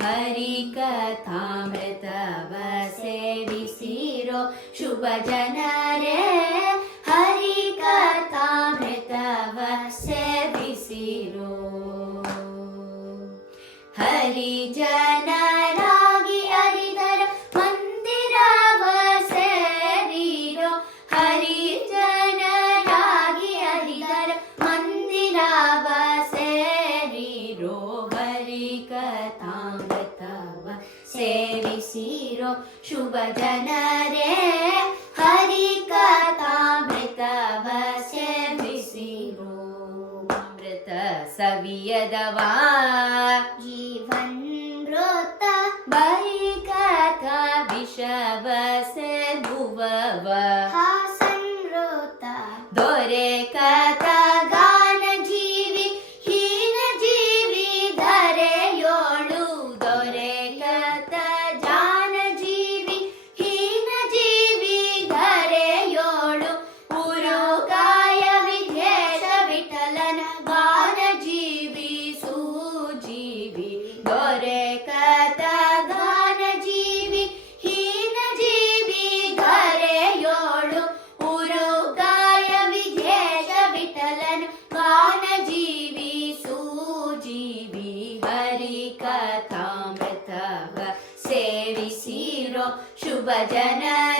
ಹರಿಕಥಾಮೃತವ ಸೇವಿಸಿರೋ ಶುಭ ಜನರೇ, ಹರಿಕಥಾಮೃತವ ಸೇವಿಸಿರೋ. ಹರಿಜನರಾಗಿ ಹರಿದರ ಮಂದಿರವ ಸೇರಿರೋ, ಹರಿಜನರಾಗಿ ಹರಿದರ ಮಂದಿರವ ಸೇರಿರೋ. ಹರಿಕಥಾಮೃತವ ಸೇವಿಸಿರೋ ಶುಭ ಜನರೇ, ಹರಿಕಥಾಮೃತವ ಸೇವಿಸಿರೋ. ಅಮೃತ ಸವಿಯದವಾ ಜೀವನ್ಮೃತ, ಬರಿಕಥಾ ವಿಷವ ಸೇದುವವ ಹಾಸನ್ಮೃತ. ದೊರೆ ಕಥಾ ಗಾನ ಜೀವಿ ಹೀನ ಜೀವಿ ಧರೆಯೋಳು, ದೊರೆ ಕಥಾ ಜಾನ ಜೀವಿ ಹೀನ ಜೀವಿ ಧರೆಯೋಳು. ಉರುಗಾಯ ವಿಧೇಶ ವಿಠಲನ ಗಾನ ಜೀವಿ ಸುಜೀವಿ, ದೊರೆ ಕಥಾ ಗಾನ ಜೀವಿ ಹೀನ ಜೀವಿ ಧರೆಯೋಳು. ಉರುಗಾಯ ವಿಧೇಶ ವಿಠಲನ ಗಾನ ಜೀವಿ ಸುಜೀವಿ. ಹರಿಕಥಾಮೃತವ ಸೇವಿಸಿರೋ ಶುಭ ಜನರೇ,